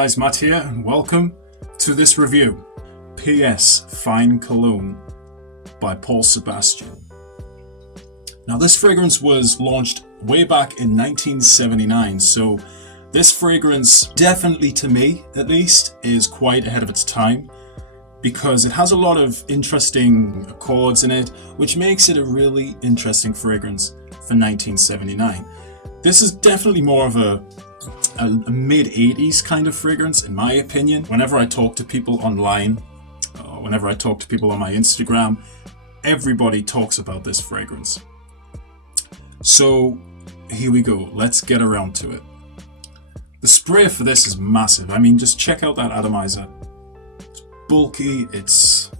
guys, Matt here, and welcome to this review. PS Fine Cologne by Sebastian. Now, this fragrance was launched way back in 1979, so this fragrance, definitely to me at least, is quite ahead of its time because it has a lot of interesting accords in it, which makes it a really interesting fragrance for 1979. This is definitely more of a mid-80s kind of fragrance, in my opinion. Whenever I talk to people online, or whenever I talk to people on my Instagram, everybody talks about this fragrance. So here we go, let's get around to it. The spray for this is massive. I mean, just check out that atomizer. It's bulky, it's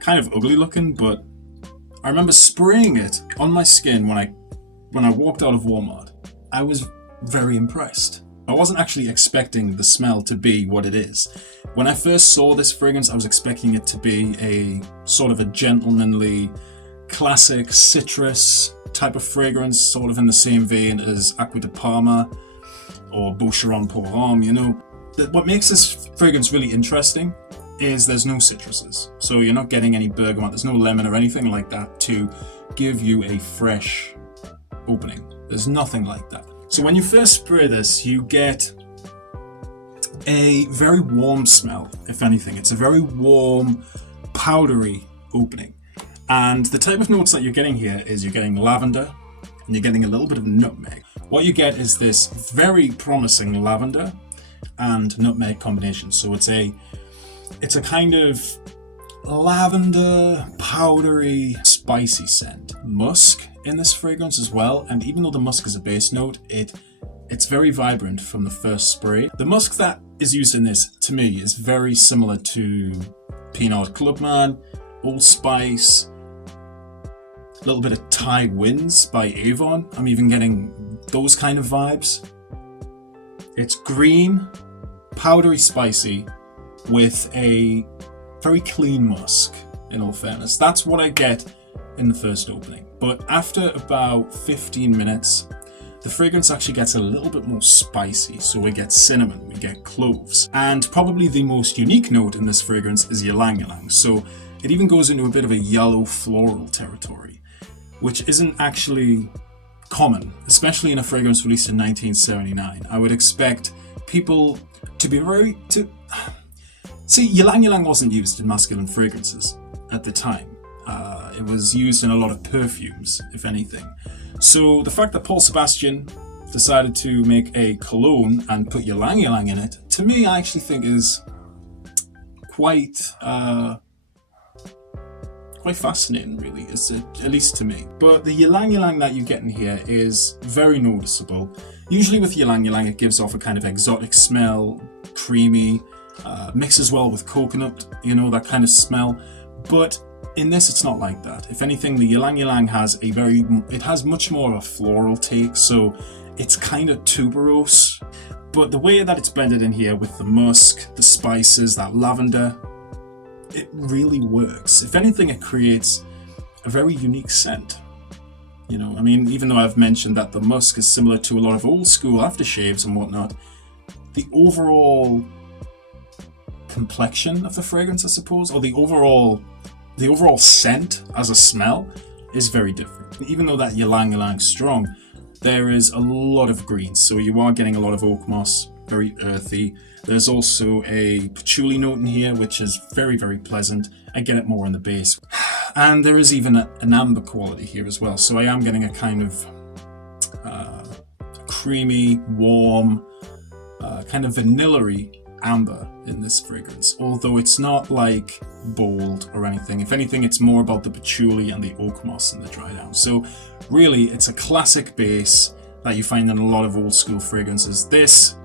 kind of ugly looking, but I remember spraying it on my skin when I walked out of Walmart. I was very impressed. I wasn't actually expecting the smell to be what it is. When I first saw this fragrance, I was expecting it to be a sort of a gentlemanly, classic citrus type of fragrance, sort of in the same vein as Acqua di Parma or Boucheron Pour Homme, you know. What makes this fragrance really interesting is there's no citruses. So you're not getting any bergamot, there's no lemon or anything like that to give you a fresh opening. There's nothing like that. So when you first spray this, you get a very warm smell, if anything. It's a very warm, powdery opening. And the type of notes that you're getting here is you're getting lavender and you're getting a little bit of nutmeg. What you get is this very promising lavender and nutmeg combination. So it's a kind of lavender, powdery, spicy scent. Musk in this fragrance as well, and even though the musk is a base note, it's very vibrant from the first spray. The musk that is used in this, to me, is very similar to Pinot Clubman, Old Spice, a little bit of Thai Winds by Avon. I'm even getting those kind of vibes. It's green, powdery spicy, with a very clean musk, in all fairness. That's what I get in the first opening. But after about 15 minutes, the fragrance actually gets a little bit more spicy. So we get cinnamon, we get cloves. And probably the most unique note in this fragrance is ylang ylang. So it even goes into a bit of a yellow floral territory, which isn't actually common, especially in a fragrance released in 1979. I would expect people to be See, ylang ylang wasn't used in masculine fragrances at the time. It was used in a lot of perfumes, if anything. So the fact that Sebastian decided to make a cologne and put ylang ylang in it, to me, I actually think is quite fascinating, really, at least to me. But the ylang ylang that you get in here is very noticeable. Usually with ylang ylang, it gives off a kind of exotic smell, creamy, mixes well with coconut, you know, that kind of smell. But in this, it's not like that. If anything, the ylang ylang has much more of a floral take, so it's kind of tuberose. But the way that it's blended in here with the musk, the spices, that lavender, it really works. If anything, it creates a very unique scent. You know, I mean, even though I've mentioned that the musk is similar to a lot of old school aftershaves and whatnot, the overall complexion of the fragrance, I suppose, or the overall scent as a smell is very different. Even though that ylang ylang strong, there is a lot of greens, so you are getting a lot of oak moss, very earthy. There's also a patchouli note in here, which is very, very pleasant. I get it more in the base. And there is even an amber quality here as well, so I am getting a kind of creamy, warm, kind of vanilla-y amber in this fragrance, although it's not like bold or anything. If anything, it's more about the patchouli and the oak moss in the dry down. So really, it's a classic base that you find in a lot of old school fragrances. This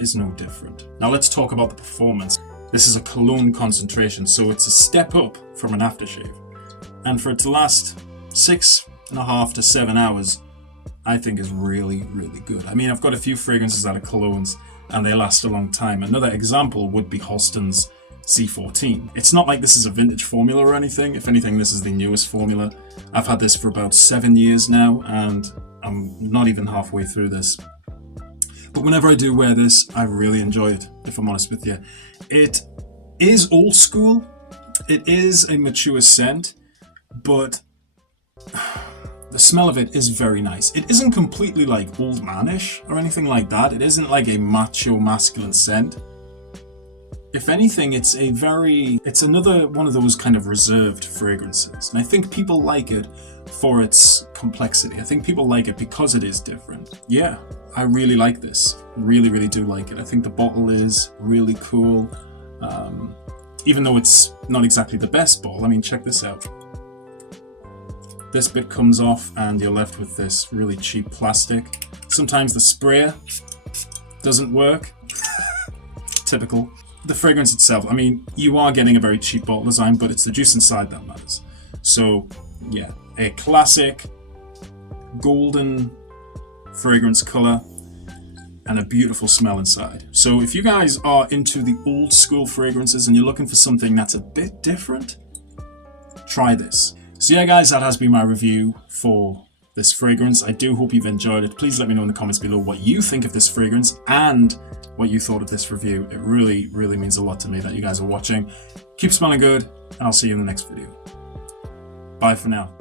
is no different. Now let's talk about the performance. This is a cologne concentration, so it's a step up from an aftershave. And for it to last 6.5 to 7 hours, I think is really, really good. I mean, I've got a few fragrances that are colognes and they last a long time. Another example would be Halston's C14. It's not like this is a vintage formula or anything. If anything, this is the newest formula. I've had this for about 7 years now and I'm not even halfway through this. But whenever I do wear this, I really enjoy it, if I'm honest with you. It is old school. It is a mature scent, but the smell of it is very nice. It isn't completely like old manish or anything like that. It isn't like a macho masculine scent. If anything, it's another one of those kind of reserved fragrances. And I think people like it for its complexity. I think people like it because it is different. Yeah, I really like this. Really, really do like it. I think the bottle is really cool. Even though it's not exactly the best bottle. I mean, check this out. This bit comes off and you're left with this really cheap plastic. Sometimes the sprayer doesn't work. Typical. The fragrance itself, I mean, you are getting a very cheap bottle design, but it's the juice inside that matters. So, yeah, a classic golden fragrance color and a beautiful smell inside. So if you guys are into the old school fragrances and you're looking for something that's a bit different, try this. So yeah guys, that has been my review for this fragrance. I do hope you've enjoyed it. Please let me know in the comments below what you think of this fragrance and what you thought of this review. It really, really means a lot to me that you guys are watching. Keep smelling good, and I'll see you in the next video. Bye for now.